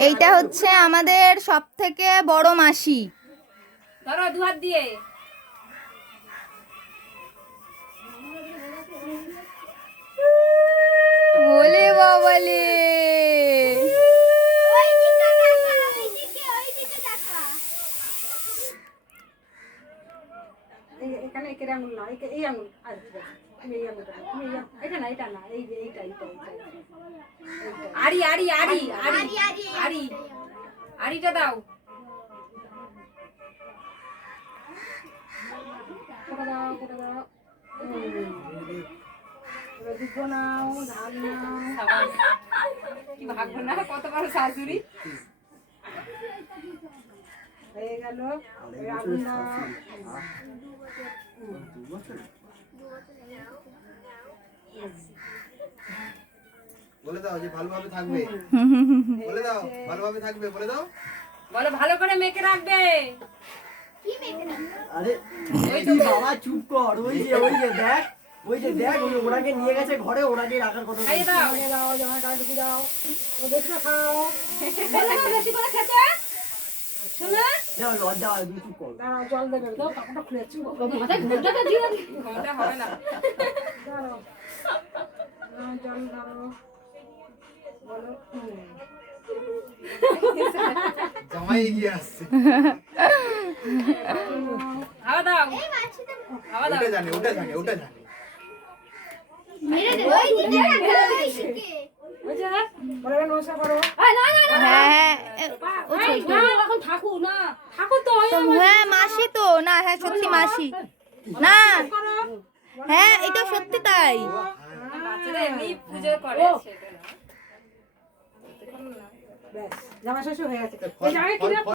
এইটা হচ্ছে আমাদের সবথেকে বড় মাসি। ধরো দু হাত দিয়ে। ওলে বাবালে, এখানে একের আঙুল না, এই আঙুল। তুমি এই আঙুলটা নাও, তুমি এটা না, এটা না, এই যে এইটা। আড়ি আড়ি আড়ি আড়ি আড়ি আড়িটা দাও। কোটা দাও, কোটা দাও। দুধ নাও, ধান নাও। কি ভাগবো না, কত বড় শাশুড়ি হয়ে গেল। আগুন নাও। বলে দাও যে ভালোভাবে থাকবে, বলে দাও ভালোভাবে থাকবে, বলে দাও। বলো ভালো করে মেখে রাখবে। কি মেখে রাখবে? আরে ওই তো বাবা চুপ কর। ওই যে দেখ, ওই ওনাকে নিয়ে গেছে ঘরে, ওনাকে রাখার কথা। খাইয়ে দাও, খাইয়ে দাও, জামা কাপড় ঢুকিয়ে দাও। ও বেশি খাও। বলো না বেশি করে খেতে। শোনো দাও লজ্জা হয়, তুমি চুপ কর। দাঁড়াও, জল দেবে। দাও, কাপড়টা খুলে যাচ্ছে। মাথায় ঘুমটাটা দিও। ঘুমটা হবে না। দাঁড়াও। জল দাও। বলো। জামাই এগিয়ে আসছে। হাওয়া দাও, এই মাছিটা হাওয়া দাও। ওটা জানে, ওটা জানে, ওটা জানে। মেরে দে। ওই দিকে রাখো, ওই দিকে। ওই যে বলো, নমস্কার করো। এই না না না, হ্যাঁ ও এই ছোট। না, এখন থাকো না, থাকো তো। ওই তো হ্যাঁ মাসি তো না, হ্যাঁ সত্যি মাসি না, হ্যাঁ এটা সত্যি তাই। বাচ্চারা এমনি পুজো করে সেটা না। ব্যাস, জামা শেষ হয়ে গেছে। ফল- এই জামাই ফল- কিনে